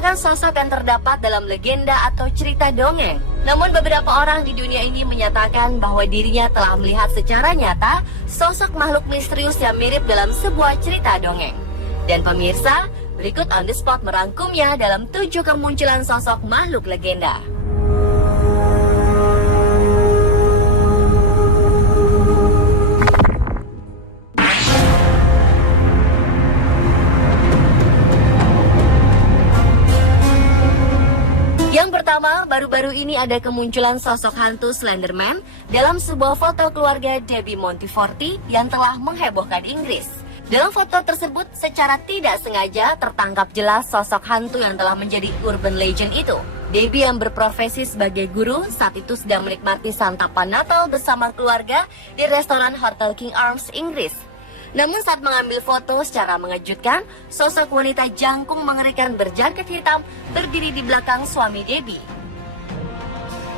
merupakan sosok yang terdapat dalam legenda atau cerita dongeng. Namun beberapa orang di dunia ini menyatakan bahwa dirinya telah melihat secara nyata sosok makhluk misterius yang mirip dalam sebuah cerita dongeng. Dan pemirsa, berikut On The Spot merangkumnya dalam 7 kemunculan sosok makhluk legenda. Yang pertama, baru-baru ini ada kemunculan sosok hantu Slenderman dalam sebuah foto keluarga Debbie Monteforti yang telah menghebohkan Inggris. Dalam foto tersebut, secara tidak sengaja tertangkap jelas sosok hantu yang telah menjadi urban legend itu. Debbie yang berprofesi sebagai guru saat itu sedang menikmati santapan Natal bersama keluarga di restoran Hotel King Arms, Inggris. Namun saat mengambil foto secara mengejutkan, sosok wanita jangkung mengerikan berjaket hitam berdiri di belakang suami Debbie.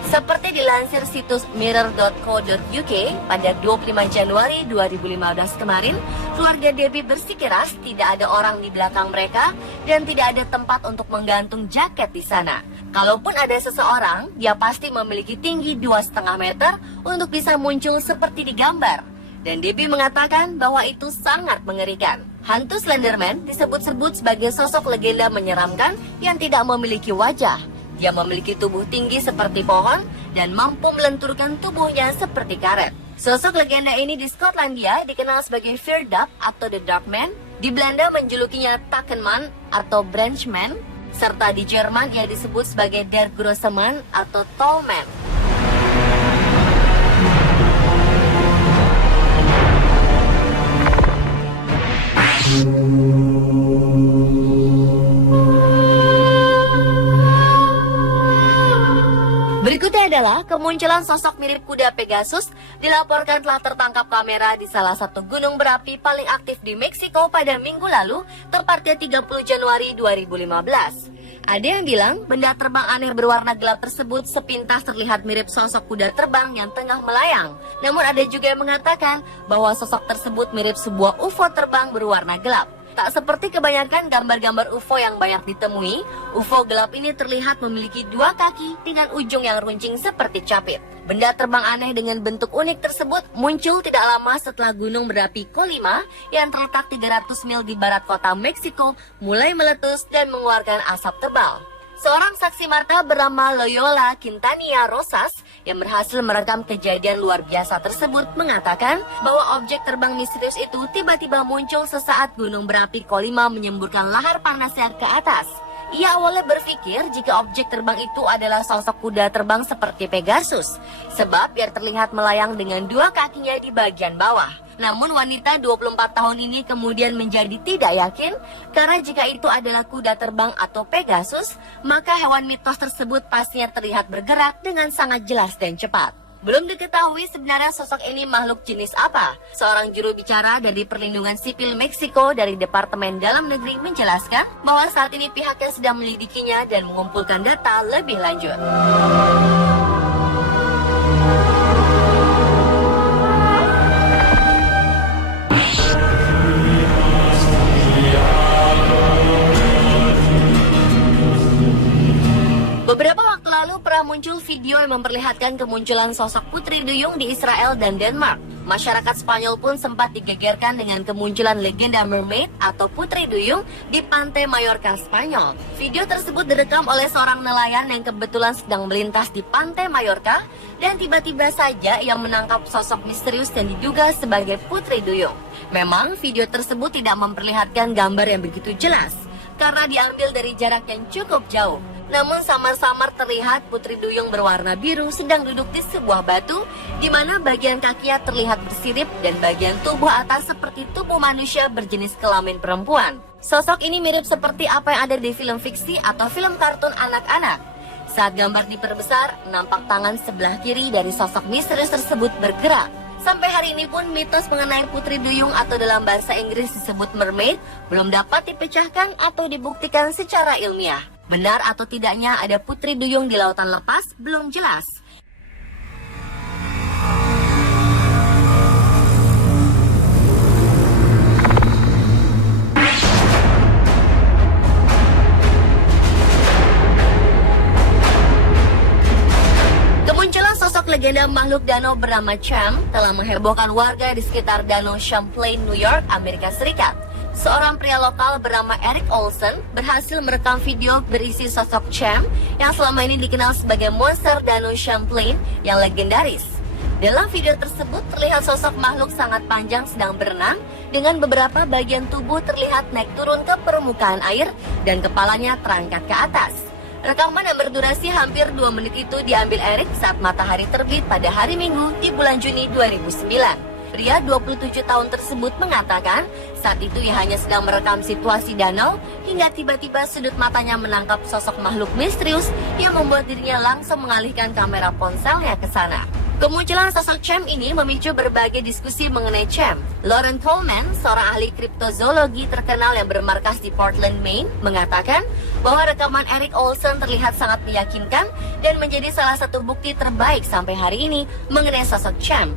Seperti dilansir situs mirror.co.uk, pada 25 Januari 2015 kemarin, keluarga Debbie bersikeras tidak ada orang di belakang mereka dan tidak ada tempat untuk menggantung jaket di sana. Kalaupun ada seseorang, dia pasti memiliki tinggi 2,5 meter untuk bisa muncul seperti di gambar. Dan Debbie mengatakan bahwa itu sangat mengerikan. Hantu Slenderman disebut-sebut sebagai sosok legenda menyeramkan yang tidak memiliki wajah. Dia memiliki tubuh tinggi seperti pohon dan mampu melenturkan tubuhnya seperti karet. Sosok legenda ini di Skotlandia dikenal sebagai Feardap atau The Dark Man. Di Belanda menjulukinya Takenman atau Branchman. Serta di Jerman ia disebut sebagai Der Grosse Man atau Tall Man. Berikutnya adalah kemunculan sosok mirip kuda Pegasus dilaporkan telah tertangkap kamera di salah satu gunung berapi paling aktif di Meksiko pada minggu lalu, tepatnya 30 Januari 2015. Ada yang bilang benda terbang aneh berwarna gelap tersebut sepintas terlihat mirip sosok kuda terbang yang tengah melayang. Namun ada juga yang mengatakan bahwa sosok tersebut mirip sebuah UFO terbang berwarna gelap. Tak seperti kebanyakan gambar-gambar UFO yang banyak ditemui, UFO gelap ini terlihat memiliki 2 kaki dengan ujung yang runcing seperti capit. Benda terbang aneh dengan bentuk unik tersebut muncul tidak lama setelah gunung berapi Colima yang terletak 300 mil di barat kota Meksiko mulai meletus dan mengeluarkan asap tebal. Seorang saksi mata bernama Loyola Quintanilla Rosas yang berhasil merekam kejadian luar biasa tersebut mengatakan bahwa objek terbang misterius itu tiba-tiba muncul sesaat gunung berapi Colima menyemburkan lahar panasnya ke atas. Ia awalnya berpikir jika objek terbang itu adalah sosok kuda terbang seperti Pegasus, sebab ia terlihat melayang dengan 2 kakinya di bagian bawah. Namun wanita 24 tahun ini kemudian menjadi tidak yakin, karena jika itu adalah kuda terbang atau Pegasus, maka hewan mitos tersebut pastinya terlihat bergerak dengan sangat jelas dan cepat. Belum diketahui sebenarnya sosok ini makhluk jenis apa. Seorang juru bicara dari Perlindungan Sipil Meksiko dari Departemen Dalam Negeri menjelaskan bahwa saat ini pihaknya sedang melidikinya dan mengumpulkan data lebih lanjut. Beberapa waktu lalu pernah muncul video yang memperlihatkan kemunculan sosok putri duyung di Israel dan Denmark. Masyarakat Spanyol pun sempat digegerkan dengan kemunculan legenda mermaid atau putri duyung di pantai Mallorca, Spanyol. Video tersebut direkam oleh seorang nelayan yang kebetulan sedang melintas di pantai Mallorca dan tiba-tiba saja ia menangkap sosok misterius yang diduga sebagai putri duyung. Memang video tersebut tidak memperlihatkan gambar yang begitu jelas karena diambil dari jarak yang cukup jauh. Namun samar-samar terlihat putri duyung berwarna biru sedang duduk di sebuah batu, di mana bagian kakinya terlihat bersirip dan bagian tubuh atas seperti tubuh manusia berjenis kelamin perempuan. Sosok ini mirip seperti apa yang ada di film fiksi atau film kartun anak-anak. Saat gambar diperbesar, nampak tangan sebelah kiri dari sosok misterius tersebut bergerak. Sampai hari ini pun mitos mengenai putri duyung atau dalam bahasa Inggris disebut mermaid belum dapat dipecahkan atau dibuktikan secara ilmiah. Benar atau tidaknya ada putri duyung di lautan lepas belum jelas. Ada makhluk danau bernama Cham telah menghebohkan warga di sekitar Danau Champlain, New York, Amerika Serikat. Seorang pria lokal bernama Eric Olson berhasil merekam video berisi sosok Cham yang selama ini dikenal sebagai monster Danau Champlain yang legendaris. Dalam video tersebut terlihat sosok makhluk sangat panjang sedang berenang dengan beberapa bagian tubuh terlihat naik turun ke permukaan air dan kepalanya terangkat ke atas. Rekaman yang berdurasi hampir 2 menit itu diambil Eric saat matahari terbit pada hari Minggu di bulan Juni 2009. Pria 27 tahun tersebut mengatakan saat itu ia hanya sedang merekam situasi danau hingga tiba-tiba sudut matanya menangkap sosok makhluk misterius yang membuat dirinya langsung mengalihkan kamera ponselnya ke sana. Kemunculan sosok Cham ini memicu berbagai diskusi mengenai Cham. Lauren Coleman, seorang ahli kriptozoologi terkenal yang bermarkas di Portland, Maine, mengatakan bahwa rekaman Eric Olson terlihat sangat meyakinkan dan menjadi salah satu bukti terbaik sampai hari ini mengenai sosok Cham.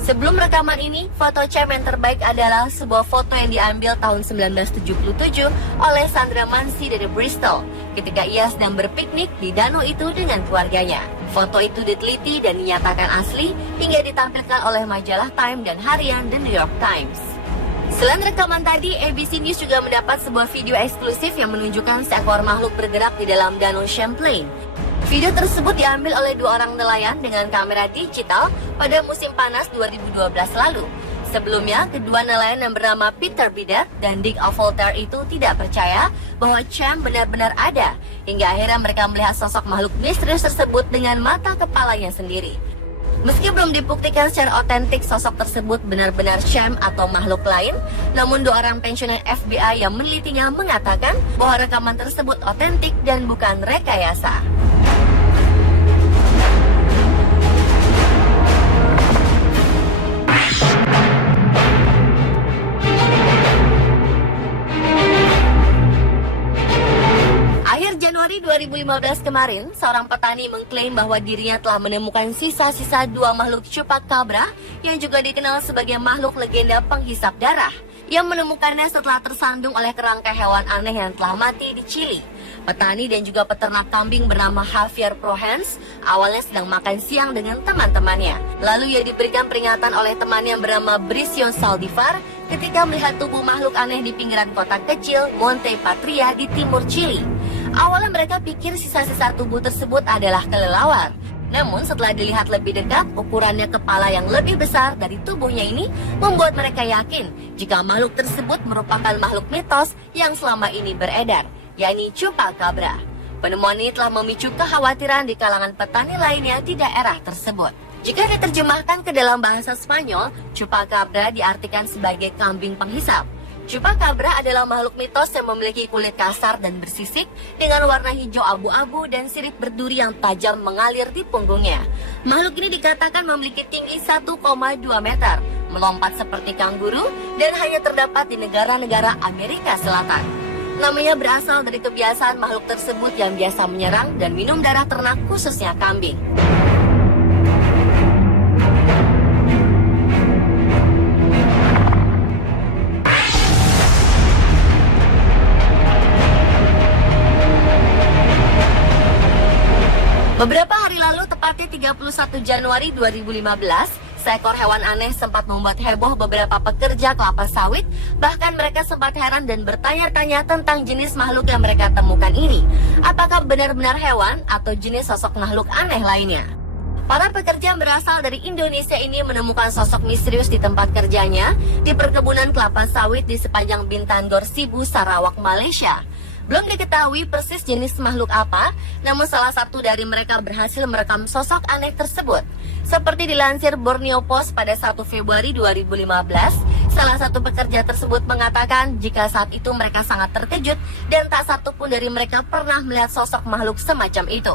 Sebelum rekaman ini, foto Cham yang terbaik adalah sebuah foto yang diambil tahun 1977 oleh Sandra Mansi dari Bristol ketika ia sedang berpiknik di danau itu dengan keluarganya. Foto itu diteliti dan dinyatakan asli hingga ditampilkan oleh majalah Time dan harian The New York Times. Selain rekaman tadi, ABC News juga mendapat sebuah video eksklusif yang menunjukkan seekor makhluk bergerak di dalam Danau Champlain. Video tersebut diambil oleh 2 orang nelayan dengan kamera digital pada musim panas 2012 lalu. Sebelumnya, kedua nelayan yang bernama Peter Bidet dan Dick Avoltaire itu tidak percaya bahwa Cham benar-benar ada, hingga akhirnya mereka melihat sosok makhluk misterius tersebut dengan mata kepalanya sendiri. Meski belum dibuktikan secara otentik sosok tersebut benar-benar Cham atau makhluk lain, namun 2 orang pensiunan FBI yang menelitinya mengatakan bahwa rekaman tersebut otentik dan bukan rekayasa. Januari 2015 kemarin, seorang petani mengklaim bahwa dirinya telah menemukan sisa-sisa 2 makhluk chupacabra yang juga dikenal sebagai makhluk legenda penghisap darah yang menemukannya setelah tersandung oleh kerangka hewan aneh yang telah mati di Chili. Petani dan juga peternak kambing bernama Javier Prohens awalnya sedang makan siang dengan teman-temannya. Lalu ia diberikan peringatan oleh temannya yang bernama Bricio Saldivar ketika melihat tubuh makhluk aneh di pinggiran kota kecil Monte Patria di timur Chili. Awalnya mereka pikir sisa-sisa tubuh tersebut adalah kelelawar. Namun setelah dilihat lebih dekat, ukurannya kepala yang lebih besar dari tubuhnya ini membuat mereka yakin jika makhluk tersebut merupakan makhluk mitos yang selama ini beredar, yakni chupacabra. Penemuan ini telah memicu kekhawatiran di kalangan petani lainnya di daerah tersebut. Jika diterjemahkan ke dalam bahasa Spanyol, chupacabra diartikan sebagai kambing penghisap. Chupacabra adalah makhluk mitos yang memiliki kulit kasar dan bersisik dengan warna hijau abu-abu dan sirip berduri yang tajam mengalir di punggungnya. Makhluk ini dikatakan memiliki tinggi 1,2 meter, melompat seperti kanguru, dan hanya terdapat di negara-negara Amerika Selatan. Namanya berasal dari kebiasaan makhluk tersebut yang biasa menyerang dan minum darah ternak khususnya kambing. Beberapa hari lalu, tepatnya 31 Januari 2015, seekor hewan aneh sempat membuat heboh beberapa pekerja kelapa sawit. Bahkan mereka sempat heran dan bertanya-tanya tentang jenis makhluk yang mereka temukan ini. Apakah benar-benar hewan atau jenis sosok makhluk aneh lainnya? Para pekerja yang berasal dari Indonesia ini menemukan sosok misterius di tempat kerjanya di perkebunan kelapa sawit di sepanjang Bintangor, Sibu, Sarawak, Malaysia. Belum diketahui persis jenis makhluk apa, namun salah satu dari mereka berhasil merekam sosok aneh tersebut. Seperti dilansir Borneo Post pada 1 Februari 2015, salah satu pekerja tersebut mengatakan jika saat itu mereka sangat terkejut dan tak satu pun dari mereka pernah melihat sosok makhluk semacam itu.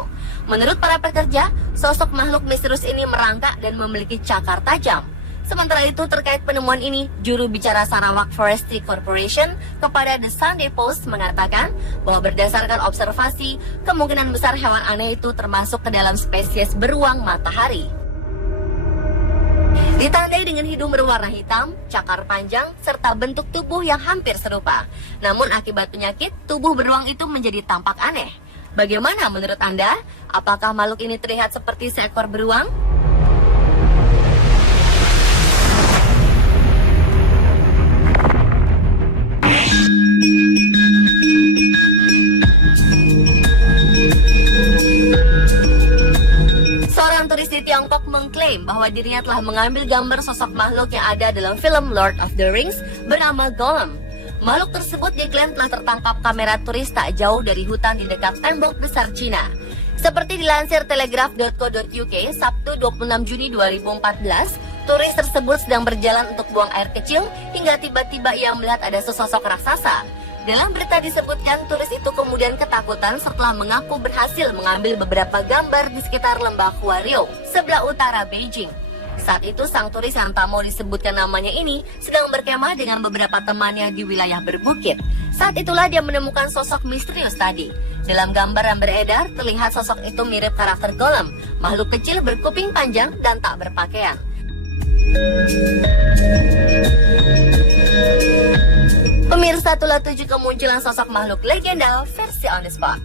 Menurut para pekerja, sosok makhluk misterius ini merangkak dan memiliki cakar tajam. Sementara itu, terkait penemuan ini, juru bicara Sarawak Forestry Corporation kepada The Sunday Post mengatakan bahwa berdasarkan observasi, kemungkinan besar hewan aneh itu termasuk ke dalam spesies beruang matahari. Ditandai dengan hidung berwarna hitam, cakar panjang, serta bentuk tubuh yang hampir serupa. Namun akibat penyakit, tubuh beruang itu menjadi tampak aneh. Bagaimana menurut Anda? Apakah makhluk ini terlihat seperti seekor beruang? bahwa dirinya telah mengambil gambar sosok makhluk yang ada dalam film Lord of the Rings bernama Gollum. Makhluk tersebut diklaim telah tertangkap kamera turis tak jauh dari hutan di dekat tembok besar Cina. Seperti dilansir telegraph.co.uk, Sabtu 26 Juni 2014, turis tersebut sedang berjalan untuk buang air kecil hingga tiba-tiba ia melihat ada sesosok raksasa. Dalam berita disebutkan, turis itu kemudian ketakutan setelah mengaku berhasil mengambil beberapa gambar di sekitar lembah Huario, sebelah utara Beijing. Saat itu, sang turis yang tak mau disebutkan namanya ini sedang berkemah dengan beberapa temannya di wilayah berbukit. Saat itulah dia menemukan sosok misterius tadi. Dalam gambar yang beredar, terlihat sosok itu mirip karakter Gollum, makhluk kecil berkuping panjang dan tak berpakaian. Pemirsa, itulah 7 kemunculan sosok makhluk legenda versi on the spot.